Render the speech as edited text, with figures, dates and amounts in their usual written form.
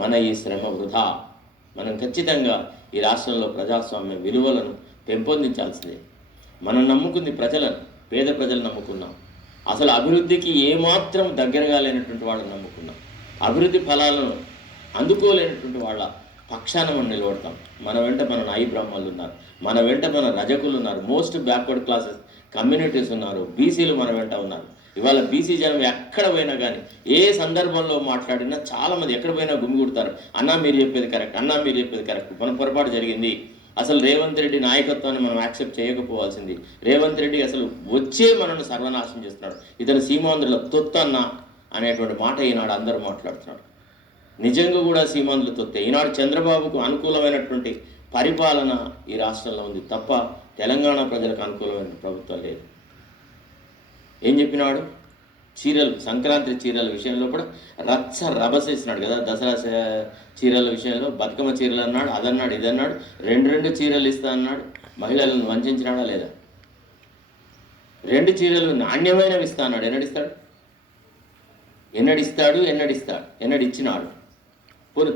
మన ఈ శ్రమ వృధా. మనం ఖచ్చితంగా ఈ రాష్ట్రంలో ప్రజాస్వామ్య విలువలను పెంపొందించాల్సిందే. మనం నమ్ముకుంది ప్రజలను, పేద ప్రజలు నమ్ముకున్నాం. అసలు అభివృద్ధికి ఏమాత్రం దగ్గరగా లేనటువంటి వాళ్ళని నమ్ముకున్నాం. అభివృద్ధి ఫలాలను అందుకోలేనటువంటి వాళ్ళ పక్షాన మనం నిలబడతాం. మన వెంట మన నాయి బ్రాహ్మణులు ఉన్నారు, మన వెంట మన రజకులు ఉన్నారు, మోస్ట్ బ్యాక్వర్డ్ క్లాసెస్ కమ్యూనిటీస్ ఉన్నారు, బీసీలు మన వెంట ఉన్నారు. ఇవాళ బీసీ జనం ఎక్కడ పోయినా కానీ, ఏ సందర్భంలో మాట్లాడినా చాలామంది ఎక్కడ పోయినా గుమిగుడతారు. అన్నా మీరు చెప్పేది కరెక్ట్, అన్నా మీరు చెప్పేది కరెక్ట్, మన పొరపాటు జరిగింది. అసలు రేవంత్ రెడ్డి నాయకత్వాన్ని మనం యాక్సెప్ట్ చేయకపోవాల్సింది. రేవంత్ రెడ్డి అసలు వచ్చే మనల్ని సర్వనాశనం చేస్తున్నాడు. ఇతను సీమాంధ్రుల తొత్తన్న అనేటువంటి మాట ఈనాడు అందరూ మాట్లాడుతున్నాడు. నిజంగా కూడా సీమాంధ్రుల తొత్తే. ఈనాడు చంద్రబాబుకు అనుకూలమైనటువంటి పరిపాలన ఈ రాష్ట్రంలో ఉంది తప్ప తెలంగాణ ప్రజలకు అనుకూలమైన ప్రభుత్వం లేదు. ఏం చెప్పినాడు? చీరలు, సంక్రాంతి చీరల విషయంలో కూడా రచ్చ రభసేసినాడు కదా. దసరా చీరల విషయంలో బతుకమ్మ చీరలు అన్నాడు, అదన్నాడు, ఇదన్నాడు, రెండు చీరలు ఇస్తా అన్నాడు. మహిళలను వంచినాడా లేదా? 2 చీరలు నాణ్యమైనవి ఇస్తా అన్నాడు. ఎన్నడిస్తాడు? ఎన్నడిచ్చినాడు? పోనీ